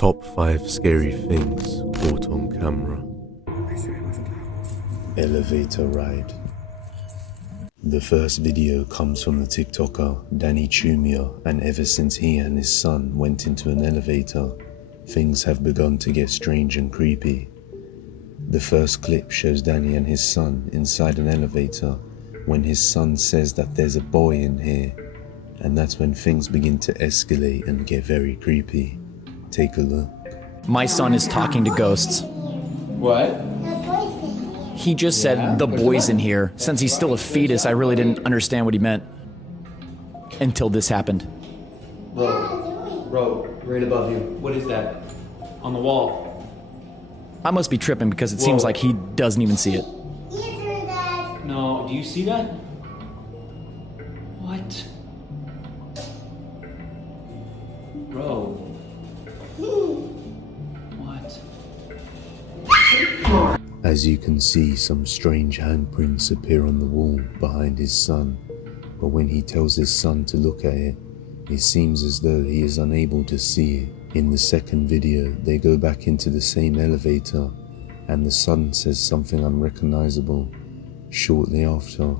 Top 5 scary things caught on camera. Elevator ride. The first video comes from the TikToker Danny Chumia, and ever since he and his son went into an elevator, things have begun to get strange and creepy. The first clip shows Danny and his son inside an elevator when his son says that there's a boy in here, and that's when things begin to escalate and get very creepy. Take a look. My son is talking to ghosts. What? He just said the boy's in here. Since he's still a fetus, I really didn't understand what he meant until this happened. Bro, right above you. What is that? On the wall. I must be tripping because it seems like he doesn't even see it. No, do you see that? What? Bro. What? As you can see, some strange handprints appear on the wall behind his son, but when he tells his son to look at it, it seems as though he is unable to see it. In the second video, they go back into the same elevator, and the son says something unrecognizable. Shortly after,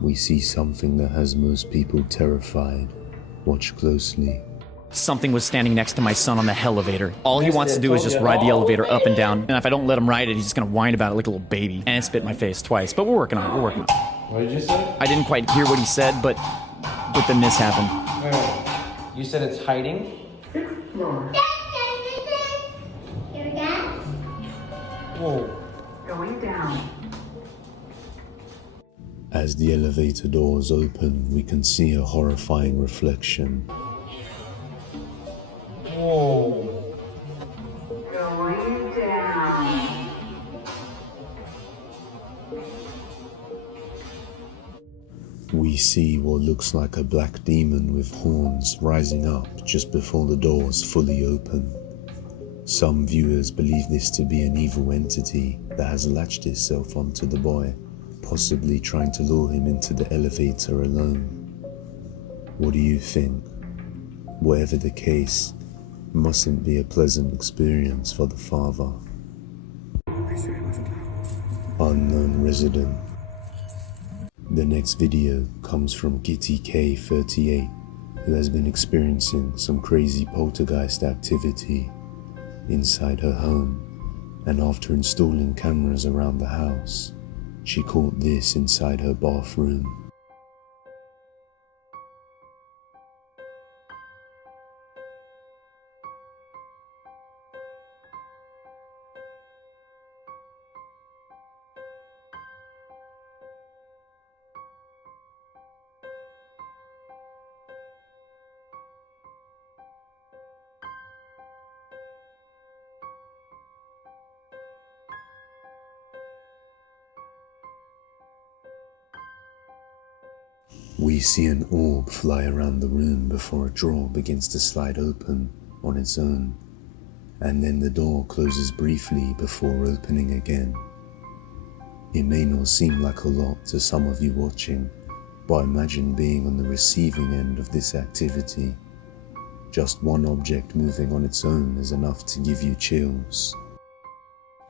we see something that has most people terrified. Watch closely. Something was standing next to my son on the elevator. All he wants to do is just ride the elevator up and down, and if I don't let him ride it, he's just gonna whine about it like a little baby and spit in my face twice. But we're working on it, What did you say? I didn't quite hear what he said, but then this happened. You said it's hiding? Whoa. Going down. As the elevator doors open, we can see a horrifying reflection. Whoa. Going down. We see what looks like a black demon with horns rising up just before the doors fully open. Some viewers believe this to be an evil entity that has latched itself onto the boy, possibly trying to lure him into the elevator alone. What do you think? Whatever the case, mustn't be a pleasant experience for the father. Unknown resident. The next video comes from Kitty K38, who has been experiencing some crazy poltergeist activity inside her home, and after installing cameras around the house, she caught this inside her bathroom. We see an orb fly around the room before a drawer begins to slide open on its own, and then the door closes briefly before opening again. It may not seem like a lot to some of you watching, but imagine being on the receiving end of this activity. Just one object moving on its own is enough to give you chills.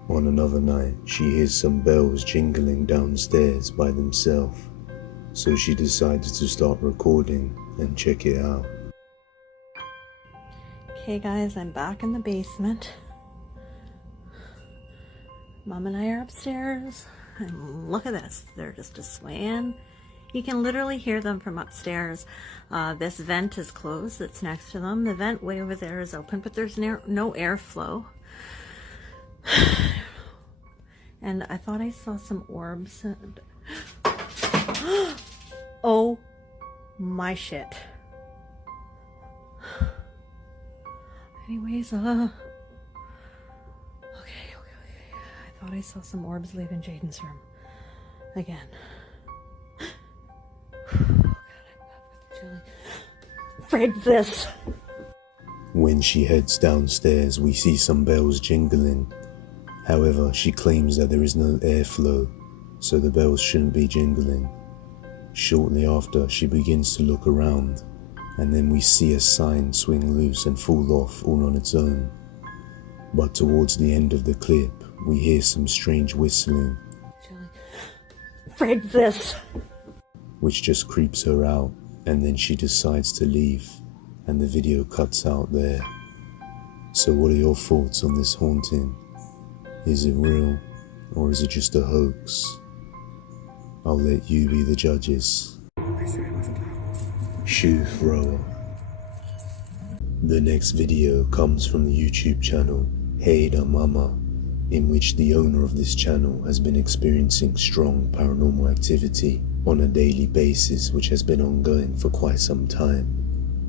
On another night, she hears some bells jingling downstairs by themselves, so she decided to start recording and check it out. Okay guys, I'm back in the basement. Mom and I are upstairs, and look at this, they're just a swaying. You can literally hear them from upstairs. This vent is closed that's next to them. The vent way over there is open, but there's no airflow. And I thought I saw some orbs. Oh my shit. Anyways, okay. I thought I saw some orbs leaving Jaden's room again. Oh God, I'm chilling. Frig this. When she heads downstairs, we see some bells jingling. However, she claims that there is no airflow, so the bells shouldn't be jingling. Shortly after, she begins to look around, and then we see a sign swing loose and fall off all on its own. But towards the end of the clip, we hear some strange whistling, Afraid of this. which just creeps her out, and then she decides to leave, and the video cuts out there. So what are your thoughts on this haunting? Is it real, or is it just a hoax? I'll let you be the judges. Shoe thrower. The next video comes from the YouTube channel Hey Da Mama, in which the owner of this channel has been experiencing strong paranormal activity on a daily basis, which has been ongoing for quite some time.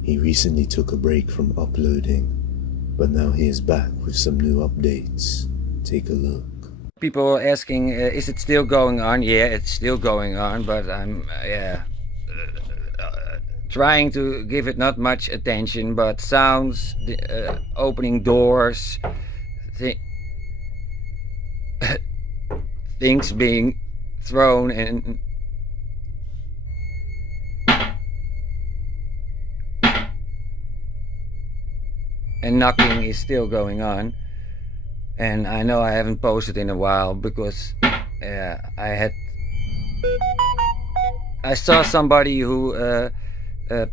He recently took a break from uploading, but now he is back with some new updates. Take a look. People asking, is it still going on? Yeah, it's still going on, but I'm trying to give it not much attention, but sounds, opening doors, things being thrown and knocking is still going on. And I know I haven't posted in a while because I saw somebody who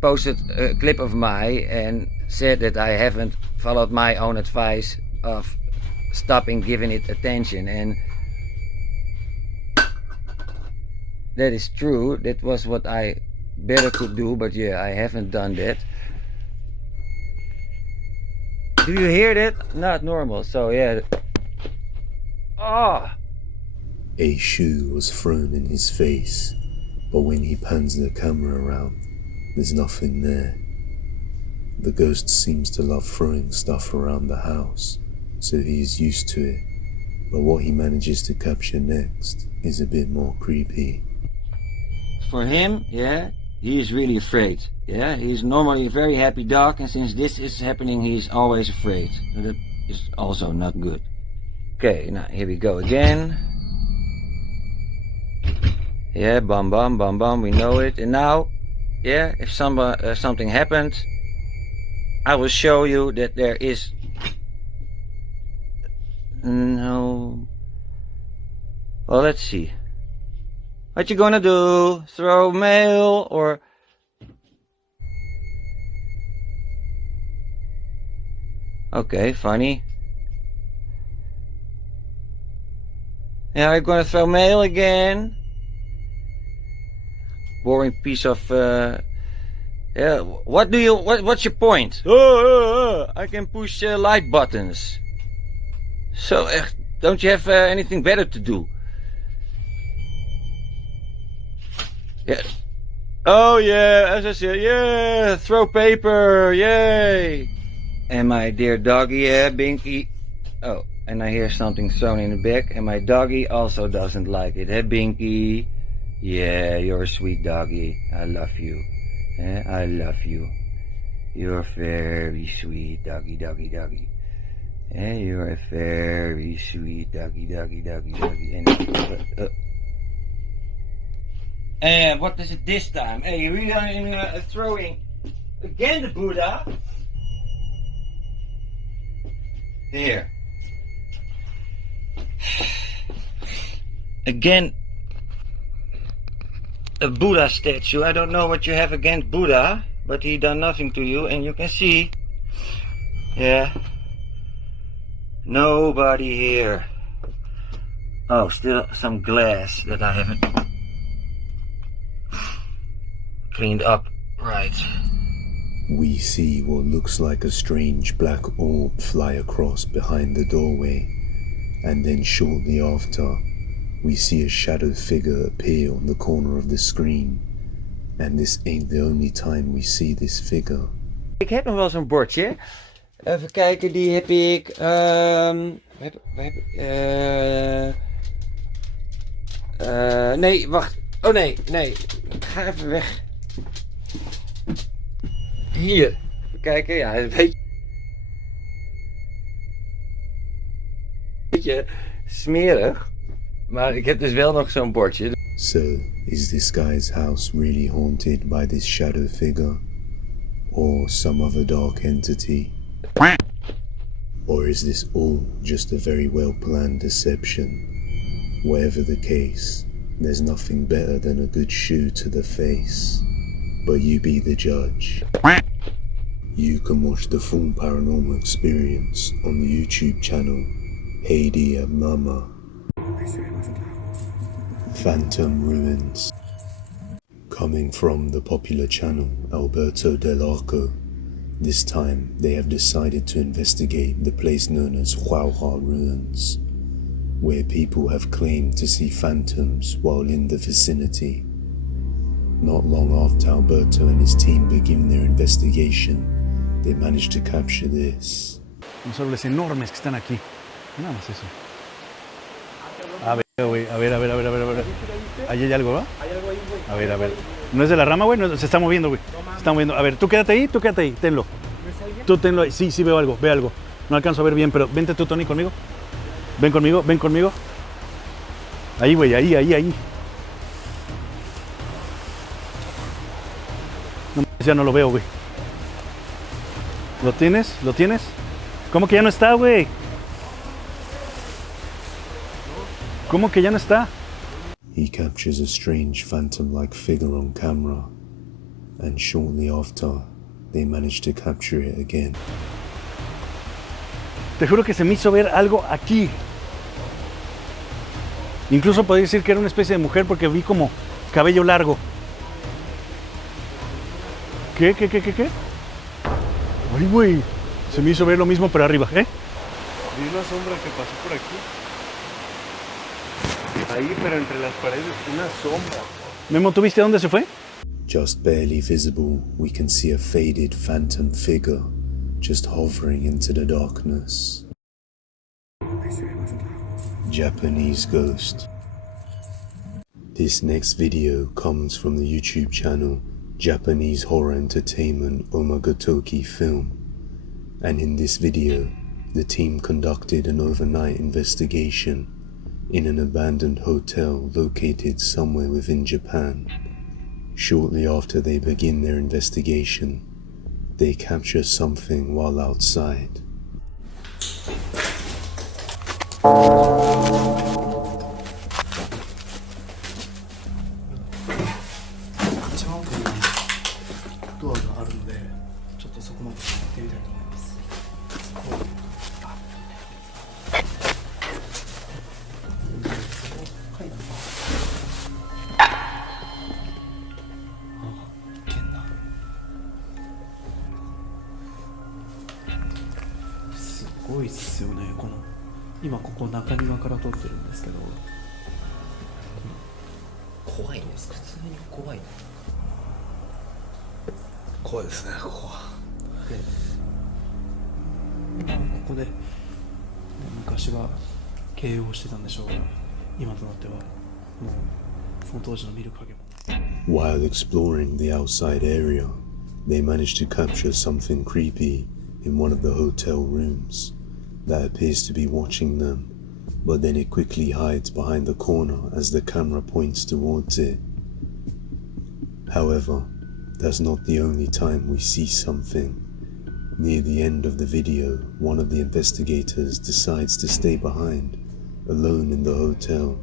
posted a clip of mine and said that I haven't followed my own advice of stopping giving it attention, and that is true. That was what I better could do, but yeah, I haven't done that. Do you hear that? Not normal. So yeah. Oh. A shoe was thrown in his face, but when he pans the camera around, there's nothing there. The ghost seems to love throwing stuff around the house, so he is used to it, but what he manages to capture next is a bit more creepy. For him, yeah, he is really afraid. Yeah, he's normally a very happy dog, and since this is happening, he's always afraid. So that is also not good. Okay, now here we go again. Yeah, bum bum bum bum, we know it. And now, yeah, if something happened, I will show you that there is no. Well, let's see. What you gonna do? Throw mail or? Okay, funny. Yeah, I'm gonna throw mail again. Boring piece of. Yeah. What's your point? I can push light buttons. So, don't you have anything better to do? Yeah. Oh yeah, as I said, yeah, throw paper, yay! And my dear doggy, yeah, Binky. Oh, and I hear something thrown in the back, and my doggy also doesn't like it. Hey, Binky? Yeah, you're a sweet doggy. I love you. Yeah, I love you. You're very sweet, doggy, doggy, doggy. Yeah, you're a very sweet doggy, doggy, doggy, doggy. And what is it this time? Hey, we are throwing again the Buddha. Here. Again, a Buddha statue. I don't know what you have against Buddha, but he done nothing to you, and you can see. Yeah. Nobody here. Oh, still some glass that I haven't cleaned up right. We see what looks like a strange black orb fly across behind the doorway, and then shortly after, we see a shadow figure appear on the corner of the screen, and this ain't the only time we see this figure. Ik heb nog wel zo'n bordje. Even kijken, die heb ik. Nee, wacht. Oh nee. Ga even weg. Hier. Even kijken, ja, een beetje smerig. Maar ik heb dus wel nog zo'n bordje. So, is this guy's house really haunted by this shadow figure? Or some other dark entity? Or is this all just a very well-planned deception? Whatever the case, there's nothing better than a good shoe to the face. But you be the judge. You can watch the full paranormal experience on the YouTube channel Heidi and Mama. Phantom Ruins. Coming from the popular channel Alberto Del Arco, this time they have decided to investigate the place known as Huaoha Ruins, where people have claimed to see phantoms while in the vicinity. Not long after Alberto and his team begin their investigation, they managed to capture this. Unos árboles enormes que están aquí. Nada más eso. A ver, güey, a ver. Ahí hay algo, ¿va? Hay algo ahí, güey. A ver. ¿No es de la rama, güey? No, se está moviendo, güey. Se está moviendo. A ver, tú quédate ahí, tenlo. Tú tenlo ahí. Sí, veo algo. No alcanzo a ver bien, pero vente tú, Tony, conmigo. Ven conmigo. Ahí, güey, ahí. No, ya no lo veo, güey. ¿Lo tienes? ¿Cómo que ya no está, güey? ¿Cómo que ya no está? He captures a strange phantom-like figure on camera, and shortly after, they manage to capture it again. Te juro que se me hizo ver algo aquí. Incluso podría decir que era una especie de mujer porque vi como cabello largo. ¿Qué? Ay, güey. Se me hizo ver lo mismo pero arriba, ¿eh? Vi una sombra que pasó por aquí. Ahí, pero entre las paredes, una sombra. Memo, ¿tú viste a dónde se fue? Just barely visible, we can see a faded phantom figure just hovering into the darkness. Japanese ghost. This next video comes from the YouTube channel Japanese horror entertainment Omagatoki Film, and in this video the team conducted an overnight investigation in an abandoned hotel located somewhere within Japan. Shortly after they begin their investigation, they capture something while outside. While exploring the outside area, they managed to capture something creepy in one of the hotel rooms that appears to be watching them, but then it quickly hides behind the corner as the camera points towards it. However, that's not the only time we see something. Near the end of the video, one of the investigators decides to stay behind, alone in the hotel,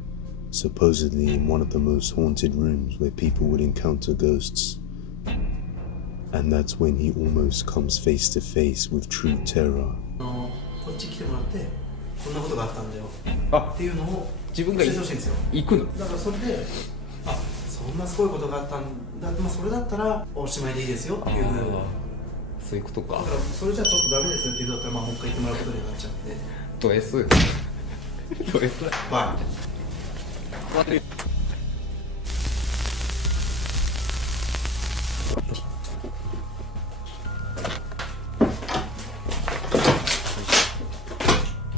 supposedly in one of the most haunted rooms where people would encounter ghosts. And that's when he almost comes face to face with true terror. こっち来てもらってこんなことがあったんだよっていうのを自分が教えてほしいんですよ。行くのだからそれでそんなすごいことがあったんだ、それだったらおしまいでいいですよっていう。そういうことか。だからそれじゃちょっとダメですっていうだったらもう一回言ってもらうことになっちゃって。ド S ド S バイ。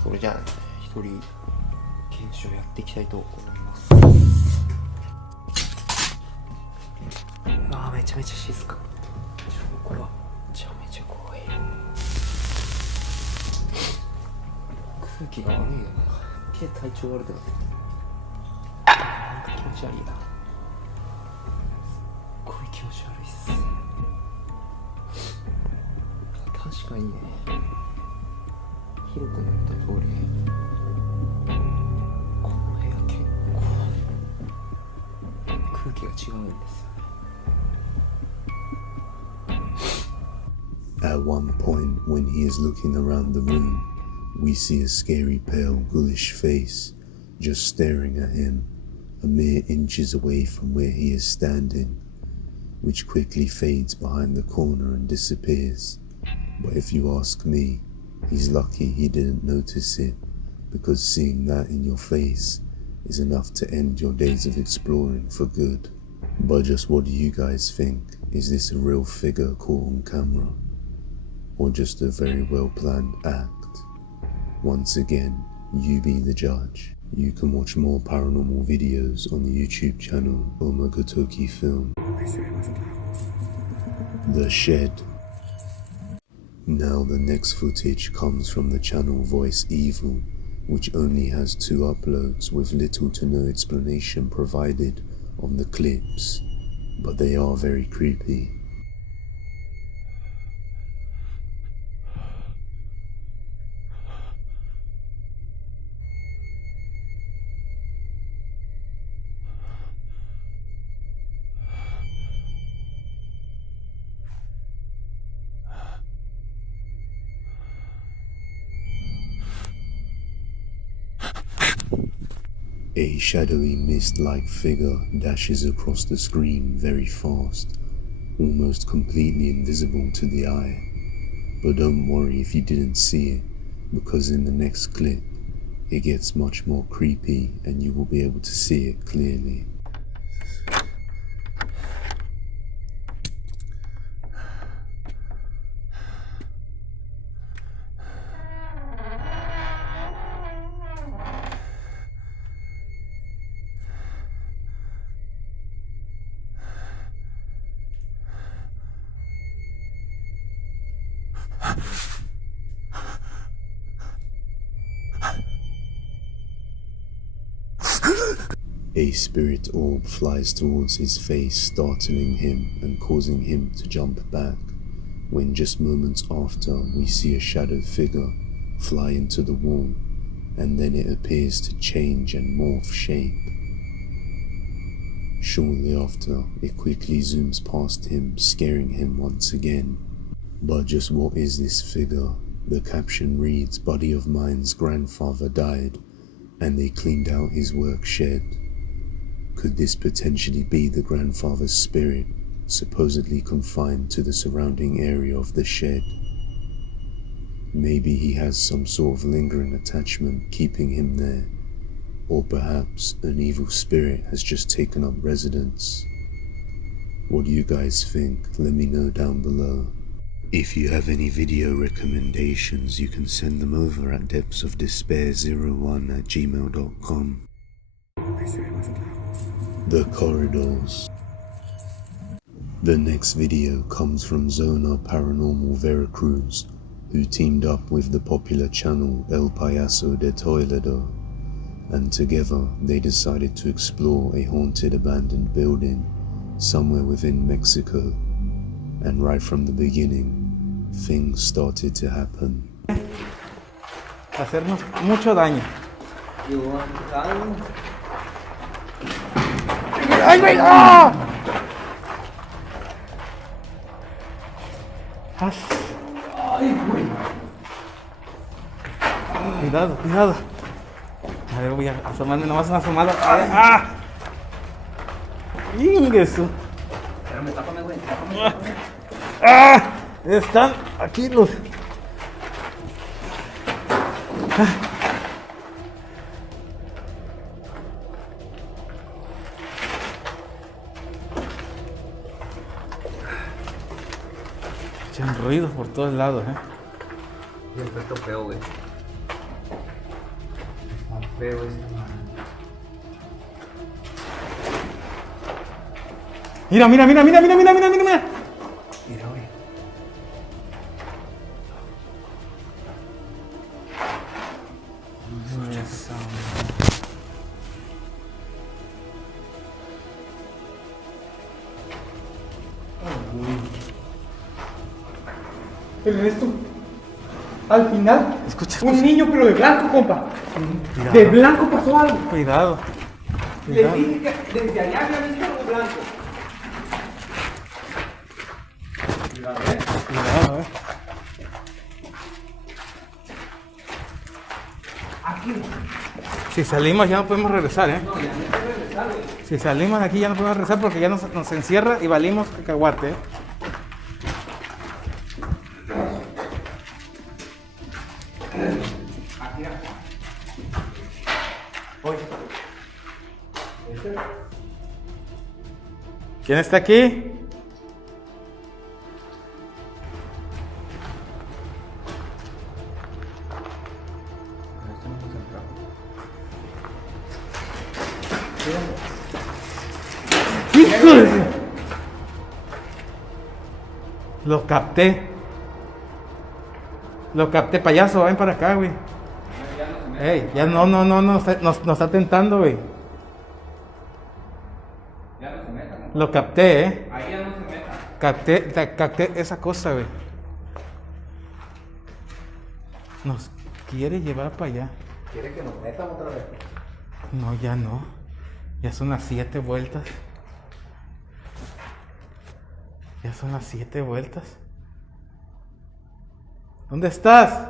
それじゃあ一人検証やっていきたいと思います。めちゃめちゃ静か。これはめちゃめちゃ怖い。空気が悪いよな。手体調悪くなってる。なんか気持ち悪いな。すっごい気持ち悪いっす。確かにね。ヒロ君の言った通りこの部屋結構空気が違うんです。 At one point, when he is looking around the room, we see a scary pale ghoulish face just staring at him a mere inches away from where he is standing, which quickly fades behind the corner and disappears. But if you ask me, he's lucky he didn't notice it, because seeing that in your face is enough to end your days of exploring for good. But just what do you guys think? Is this a real figure caught on camera? Or just a very well planned act? Once again, you be the judge. You can watch more paranormal videos on the YouTube channel Omagotoki Film. The Shed. Now the next footage comes from the channel Voice Evil, which only has 2 uploads with little to no explanation provided on the clips, but they are very creepy. A shadowy mist-like figure dashes across the screen very fast, almost completely invisible to the eye. But don't worry if you didn't see it, because in the next clip, it gets much more creepy and you will be able to see it clearly. A spirit orb flies towards his face, startling him and causing him to jump back, when just moments after we see a shadow figure fly into the wall, and then it appears to change and morph shape. Shortly after, it quickly zooms past him, scaring him once again. But just what is this figure? The caption reads, "Buddy of mine's grandfather died, and they cleaned out his work shed." Could this potentially be the grandfather's spirit, supposedly confined to the surrounding area of the shed? Maybe he has some sort of lingering attachment keeping him there, or perhaps an evil spirit has just taken up residence. What do you guys think? Let me know down below. If you have any video recommendations, you can send them over at depthsofdespair01@gmail.com. The Corridors. The next video comes from Zona Paranormal Veracruz, who teamed up with the popular channel El Payaso de Toledo, and together they decided to explore a haunted abandoned building somewhere within Mexico. And right from the beginning, things started to happen. Hacernos mucho daño. ¡Ay, güey! ¡Ah! ¡Ay, güey! Cuidado, cuidado. A ver, voy a asomarme nomás una asomada. ¡Ah! ¡Ingueso! Espérame, tápame, güey. ¡Ah! Están aquí los... Echan ruidos por todos lados, Siempre está feo, güey. Está feo esto, man. Mira, mira, mira, mira, mira, mira, mira, mira, mira. Mira, güey. ¿Qué es esto? al final, Escucha, un escucha. niño pero de blanco, compa. Cuidado. De blanco pasó algo. Cuidado. Les dije que desde allá había visto algo blanco. Cuidado, Aquí. Si salimos ya no podemos regresar, ¿eh? No, ya no puede regresar, güey. Si salimos de aquí ya no podemos regresar porque ya nos encierra y valimos cacahuate, ¿eh? Aquí. Oye. ¿Quién está aquí? ¡Hijo de... Lo capté. Lo capté, payaso, ven para acá, güey. Ey, ya no, nos está tentando, güey. Ya no se metan. Lo capté, Ahí ya no se metan. Capté esa cosa, güey. Nos quiere llevar para allá. ¿Quiere que nos metan otra vez? No, ya no. Ya son las 7 vueltas. Ya son las 7 vueltas. ¿Dónde estás?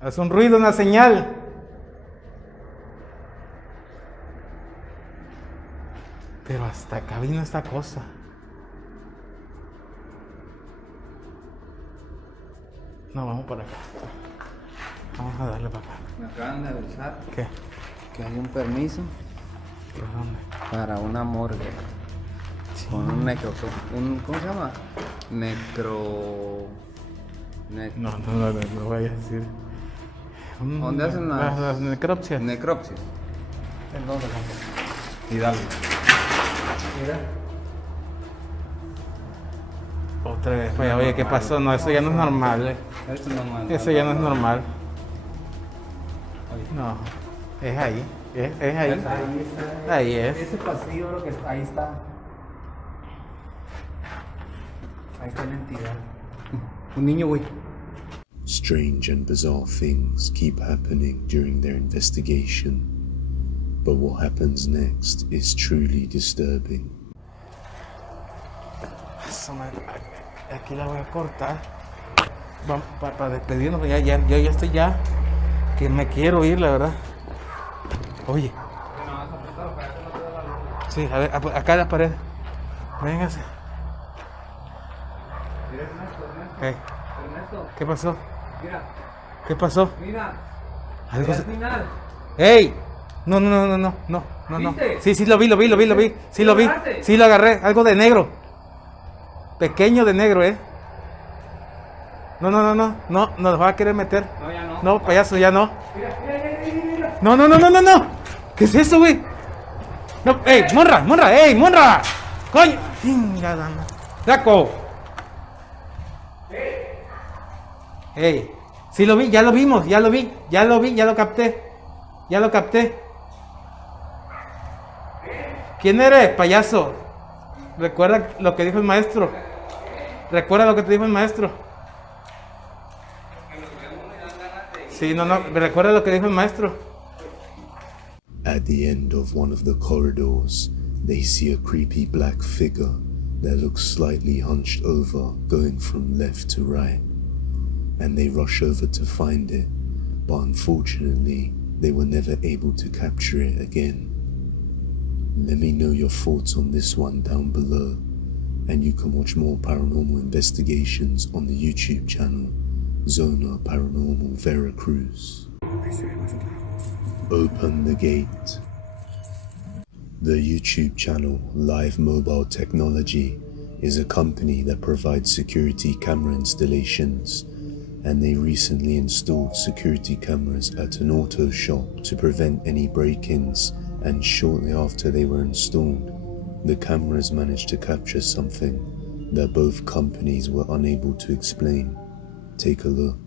Haz un ruido, una señal. Pero hasta acá vino esta cosa. No, vamos para acá. Vamos a darle para acá. Me acaban de avisar ¿Qué? que hay un permiso ¿Por dónde? para una morgue. Con un ¿cómo se llama? No vayas a decir. ¿Dónde hacen las necropsias? necropsias? ¿En dónde? Hidalgo. Mira. Otra vez, oye, ¿qué pasó? No, eso ya no es normal. Esto es normal. Eso ya no es normal. No, es ahí. Es ahí. Ahí está. Ahí es. Ese pasillo, lo que está, ahí está. Ahí está la entidad. Un niño, güey. Strange and bizarre things keep happening during their investigation, but what happens next is truly disturbing. Aquí la voy a cortar. Vamos para despedirnos, yo ya estoy ya. Que me quiero ir, la verdad. Oye. Sí, a ver, acá en la pared. Véngase. Hey. Ernesto, ¿Qué pasó? mira, ¿Qué pasó? mira. Algo Al se- final. ¡Ey! No. ¿Viste? Sí, lo vi. Sí lo vi. agarraste? Sí lo agarré. Algo de negro. Pequeño de negro, ¿eh? No nos va a querer meter. No, ya no. No, payaso, ya no. Mira. No. ¿Qué es eso, güey? No, ey, monra. Coño. Chingada, madre. Draco. Ey. Sí lo vi, ya lo vimos, ya lo capté. ¿Quién eres, payaso? Recuerda lo que dijo el maestro. Sí, recuerda lo que dijo el maestro. At the end of one of the corridors, they see a creepy black figure that looks slightly hunched over, going from left to right. And they rush over to find it, but unfortunately, they were never able to capture it again. Let me know your thoughts on this one down below, and you can watch more paranormal investigations on the YouTube channel, Zona Paranormal Veracruz. Open the gate. The YouTube channel Live Mobile Technology is a company that provides security camera installations, and they recently installed security cameras at an auto shop to prevent any break-ins, and shortly after they were installed, the cameras managed to capture something that both companies were unable to explain. Take a look.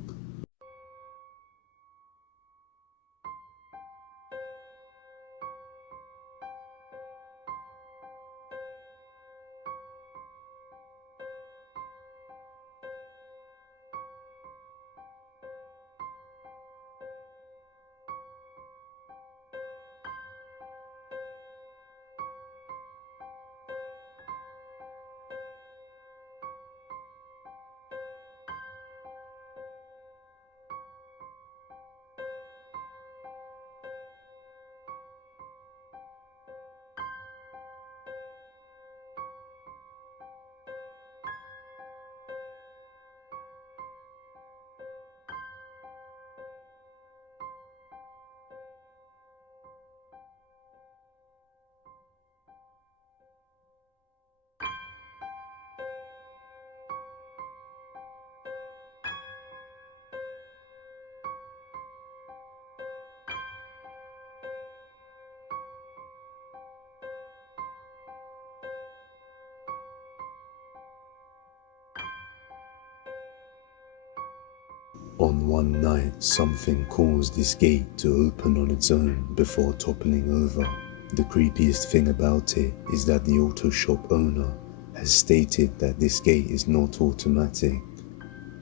On one night, something caused this gate to open on its own before toppling over. The creepiest thing about it is that the auto shop owner has stated that this gate is not automatic.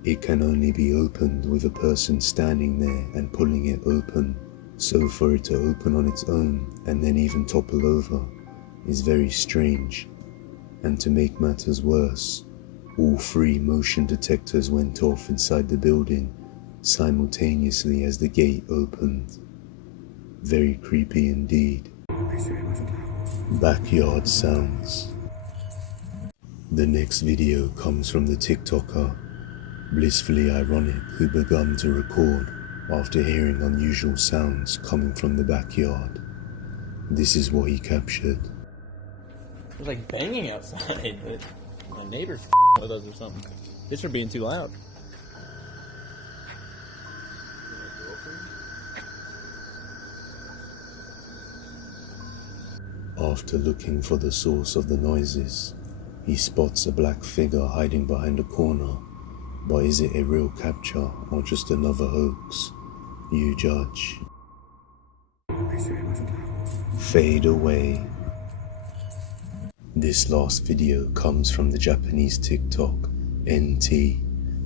It can only be opened with a person standing there and pulling it open. So for it to open on its own and then even topple over is very strange. And to make matters worse, all 3 motion detectors went off inside the building simultaneously as the gate opened. Very creepy indeed. Backyard sounds. The next video comes from the TikToker Blissfully Ironic, who began to record after hearing unusual sounds coming from the backyard. This is what he captured. There's like banging outside, but my neighbor's with us or something. This are being too loud. After looking for the source of the noises, he spots a black figure hiding behind a corner. But is it a real capture or just another hoax? You judge. Fade away. This last video comes from the Japanese TikTok NT,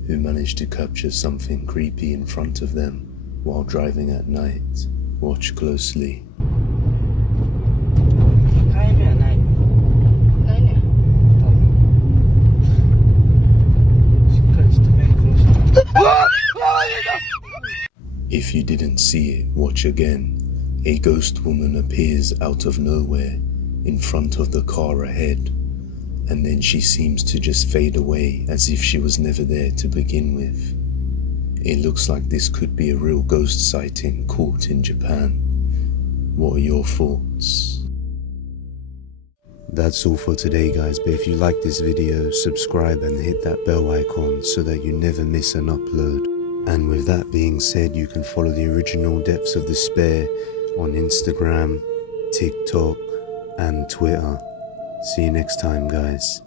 who managed to capture something creepy in front of them while driving at night. Watch closely. If you didn't see it, watch again. A ghost woman appears out of nowhere in front of the car ahead, and then she seems to just fade away as if she was never there to begin with. It looks like this could be a real ghost sighting caught in Japan. What are your thoughts? That's all for today, guys, but if you like this video, subscribe and hit that bell icon so that you never miss an upload. And with that being said, you can follow the original Depths of Despair on Instagram, TikTok and Twitter. See you next time, guys.